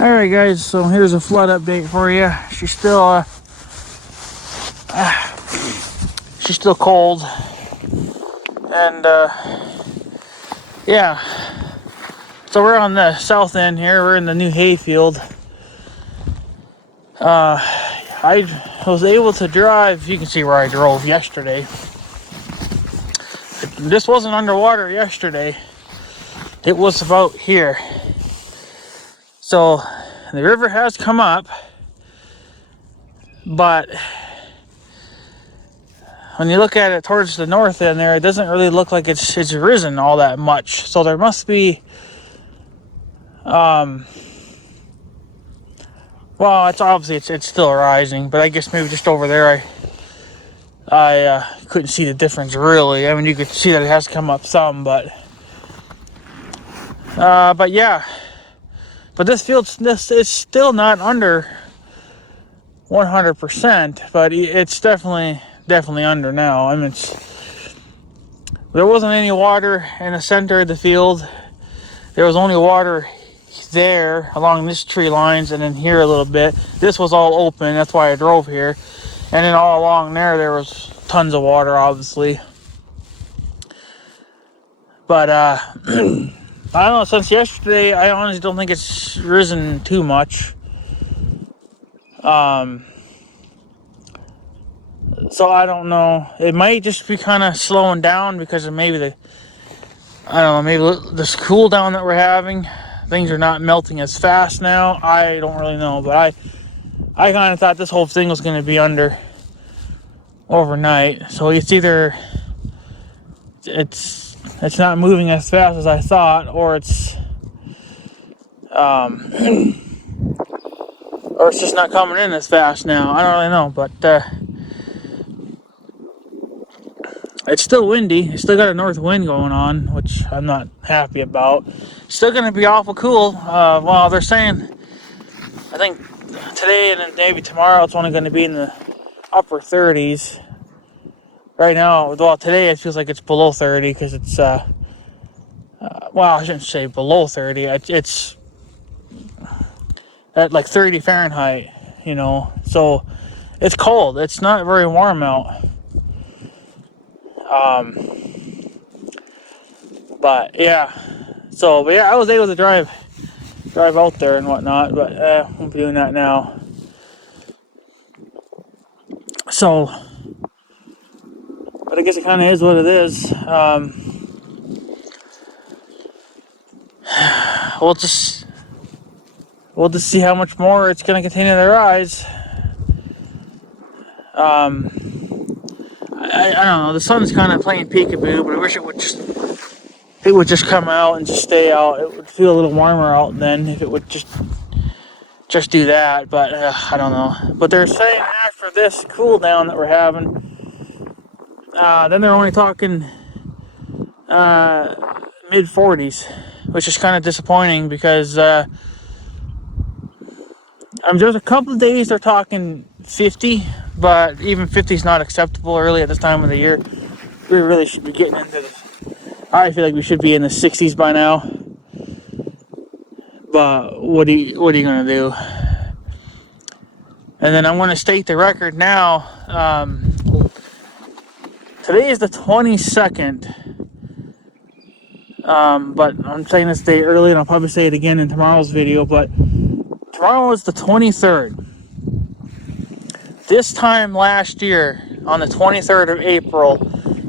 Alright guys, so here's a flood update for you. She's still cold. And yeah. So we're on the south end here. We're in the new hayfield. I was able to drive, you can see where I drove yesterday. This wasn't underwater yesterday. It was about here. So the river has come up, but when you look at it towards the north end there, it doesn't really look like it's risen all that much. So there must be, well, it's obviously it's still rising, but I guess maybe just over there I couldn't see the difference really. I mean, you could see that it has come up some, but yeah. But this is still not under 100%, but it's definitely under now. I mean, there wasn't any water in the center of the field. There was only water there along this tree lines and then here a little bit. This was all open, that's why I drove here. And then all along there was tons of water, obviously. But I don't know, since yesterday, I honestly don't think it's risen too much. So I don't know. It might just be kind of slowing down because of maybe this cool down that we're having. Things are not melting as fast now. I don't really know, but I kind of thought this whole thing was going to be under overnight. So it's either it's not moving as fast as I thought, or it's just not coming in as fast now. I don't really know, but it's still windy. It's still got a north wind going on, which I'm not happy about. It's still going to be awful cool. Well, they're saying, I think today and then maybe tomorrow it's only going to be in the upper 30s. Right now, well, today it feels like it's below 30 because it's, well, I shouldn't say below 30. It's at like 30 Fahrenheit, you know. So it's cold. It's not very warm out. But yeah, I was able to drive out there and whatnot, but won't be doing that now. So, but I guess it kind of is what it is. We'll just see how much more it's going to continue to rise. I don't know. The sun's kind of playing peekaboo, but I wish it would just come out and just stay out. It would feel a little warmer out then if it would just do that. But I don't know. But they're saying after this cool down that we're having, then they're only talking mid 40s, which is kind of disappointing because there's a couple of days they're talking 50, but even 50 is not acceptable early at this time of the year. We really should be getting into I feel like we should be in the 60s by now. But what are you gonna do? And then I'm gonna state the record now. Today is the 22nd. But I'm saying this day early, and I'll probably say it again in tomorrow's video. But tomorrow is the 23rd. This time last year, on the 23rd of April,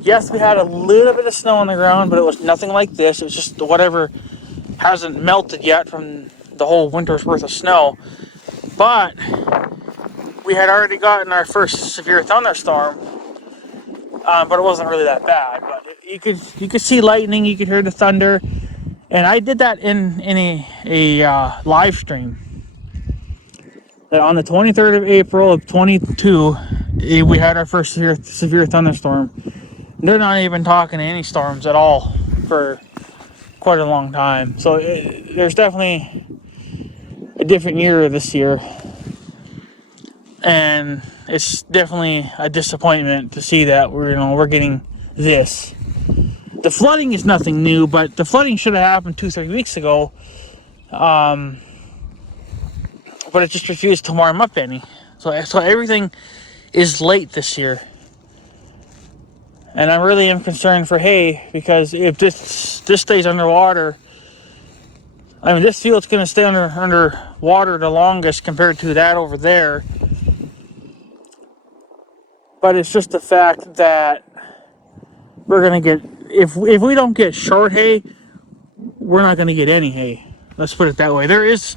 yes, we had a little bit of snow on the ground, but it was nothing like this. It was just whatever hasn't melted yet from the whole winter's worth of snow. But we had already gotten our first severe thunderstorm, but it wasn't really that bad. But you could see lightning, you could hear the thunder, and I did that in a live stream. That on the 23rd of April of 22, we had our first severe thunderstorm. They're not even talking any storms at all for quite a long time. So there's definitely a different year this year. And it's definitely a disappointment to see that we're getting this. The flooding is nothing new, but the flooding should have happened 2-3 weeks ago. but it just refused to warm up any. So everything is late this year. And I really am concerned for hay, because if this stays underwater, I mean, this field's going to stay under water the longest compared to that over there. But it's just the fact that we're going to get, if we don't get short hay, we're not going to get any hay. Let's put it that way. There's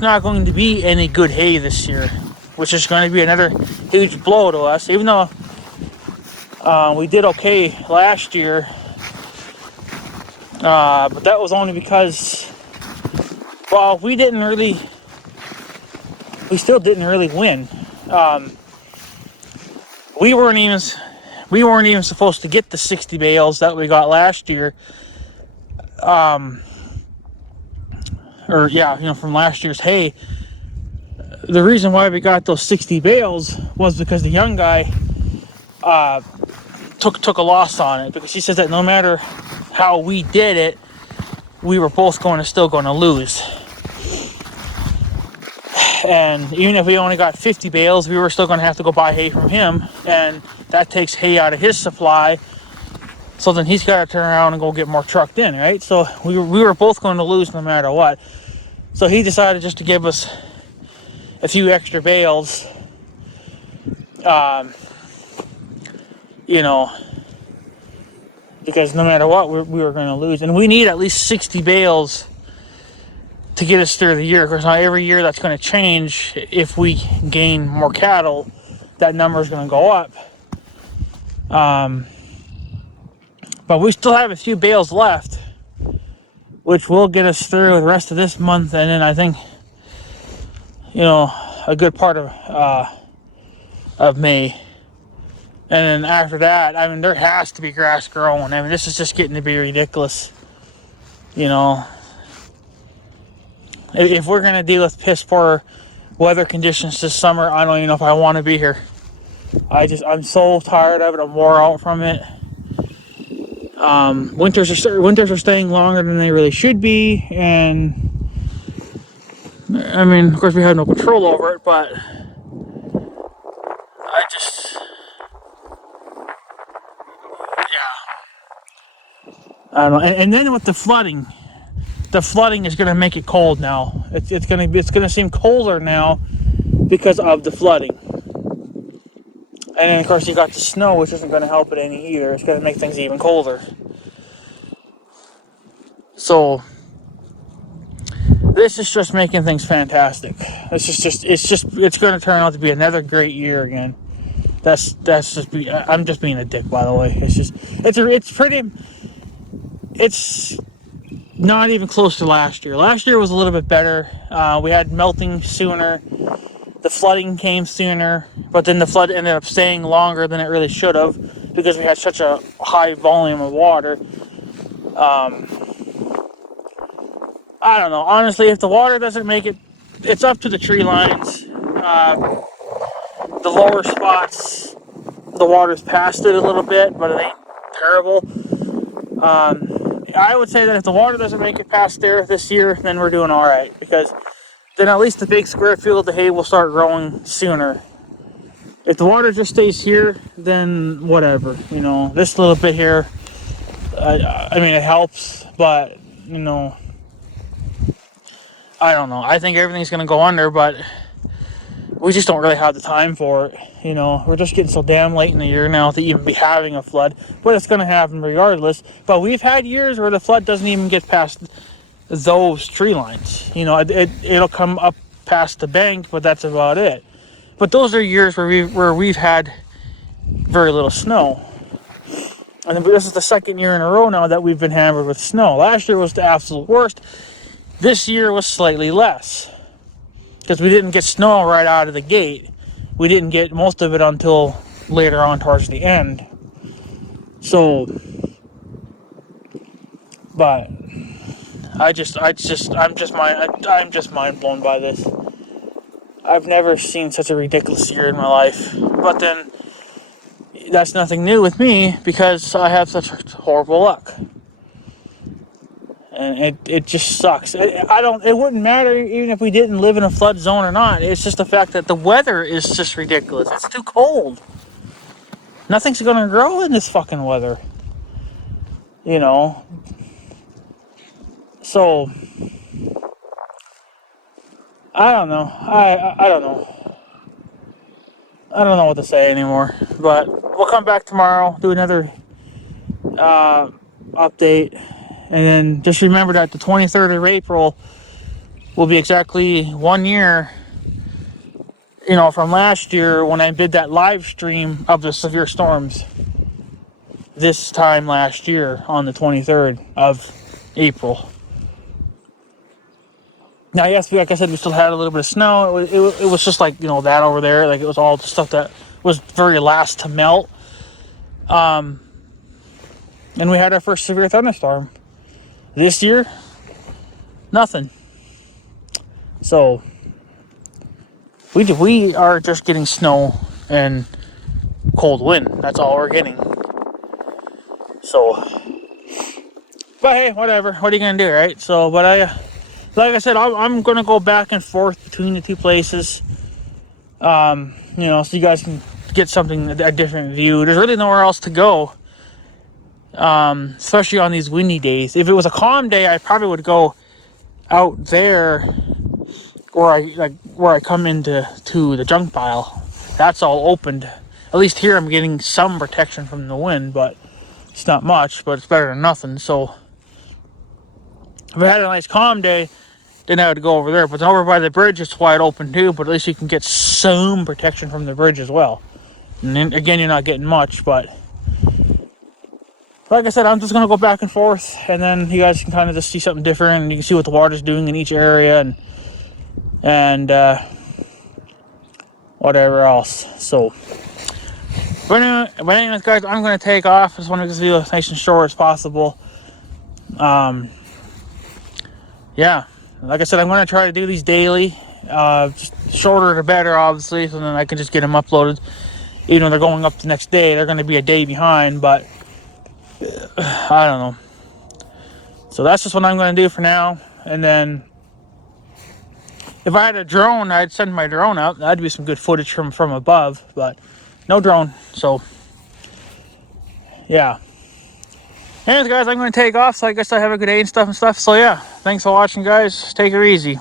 not going to be any good hay this year, which is going to be another huge blow to us. Even though we did okay last year, but that was only because, well, we still didn't really win. We weren't even supposed to get the 60 bales that we got last year. From last year's hay. The reason why we got those 60 bales was because the young guy took a loss on it, because he says that no matter how we did it, we were both still going to lose. And even if we only got 50 bales, we were still going to have to go buy hay from him, and that takes hay out of his supply. So then he's got to turn around and go get more trucked in, right? So we were both going to lose no matter what. So he decided just to give us a few extra bales, because no matter what, we were going to lose. And we need at least 60 bales to get us through the year. Of course, now every year that's going to change. If we gain more cattle, that number is going to go up. But we still have a few bales left, which will get us through the rest of this month, and then I think, a good part of May. And then after that, I mean, there has to be grass growing. I mean, this is just getting to be ridiculous. If we're going to deal with piss poor weather conditions this summer, I don't even know if I want to be here. I'm so tired of it. I'm wore out from it. Winters are staying longer than they really should be, and I mean, of course, we have no control over it, but I don't know. And then with the flooding is going to make it cold now. It's going to seem colder now because of the flooding. And then, of course, you got the snow, which isn't going to help it any either. It's going to make things even colder. So this is just making things fantastic. It's going to turn out to be another great year again. I'm just being a dick, by the way. It's not even close to last year. Last year was a little bit better. We had melting sooner. The flooding came sooner, but then the flood ended up staying longer than it really should have, because we had such a high volume of water. I don't know. Honestly, if the water doesn't make it, it's up to the tree lines. The lower spots, the water's past it a little bit, but it ain't terrible. I would say that if the water doesn't make it past there this year, then we're doing all right, because then at least the big square field of hay will start growing sooner. If the water just stays here, then whatever, this little bit here, I mean, it helps, but, I don't know. I think everything's going to go under, but we just don't really have the time for it. We're just getting so damn late in the year now to even be having a flood, but it's going to happen regardless. But we've had years where the flood doesn't even get past those tree lines. It'll come up past the bank, but that's about it. But those are years where we've had very little snow. And then this is the second year in a row now that we've been hammered with snow. Last year was the absolute worst. This year was slightly less, because we didn't get snow right out of the gate. We didn't get most of it until later on towards the end. So, but I'm just mind blown by this. I've never seen such a ridiculous year in my life. But then that's nothing new with me, because I have such horrible luck. And it just sucks. It wouldn't matter even if we didn't live in a flood zone or not. It's just the fact that the weather is just ridiculous. It's too cold. Nothing's gonna grow in this fucking weather. You know. So I don't know. I don't know. I don't know what to say anymore. But we'll come back tomorrow, do another update, and then just remember that the 23rd of April will be exactly 1 year, from last year when I did that live stream of the severe storms this time last year on the 23rd of April. Now, yes, like I said, we still had a little bit of snow. It was just like, that over there. Like, it was all the stuff that was very last to melt. And we had our first severe thunderstorm. This year, nothing. So, we are just getting snow and cold wind. That's all we're getting. So, but hey, whatever. What are you going to do, right? So, but like I said, I'm going to go back and forth between the two places. So you guys can get something, a different view. There's really nowhere else to go. Especially on these windy days. If it was a calm day, I probably would go out there where I come into the junk pile. That's all opened. At least here I'm getting some protection from the wind, but it's not much, but it's better than nothing. So if I had a nice calm day, then I would go over there. But then over by the bridge, it's wide open too, but at least you can get some protection from the bridge as well. And then, again, you're not getting much, but like I said, I'm just going to go back and forth, and then you guys can kind of just see something different, and you can see what the water's doing in each area, and whatever else. So, but anyways, guys, I'm going to take off. I just want to be as nice and short as possible. Yeah, like I said, I'm going to try to do these daily. Just shorter the better, obviously, so then I can just get them uploaded. Even though they're going up the next day, they're going to be a day behind, but I don't know. So that's just what I'm going to do for now. And then if I had a drone, I'd send my drone out. That'd be some good footage from above, but no drone. So yeah. Anyways, guys, I'm going to take off. So I guess I have a good day and stuff. So yeah, thanks for watching, guys. Take it easy.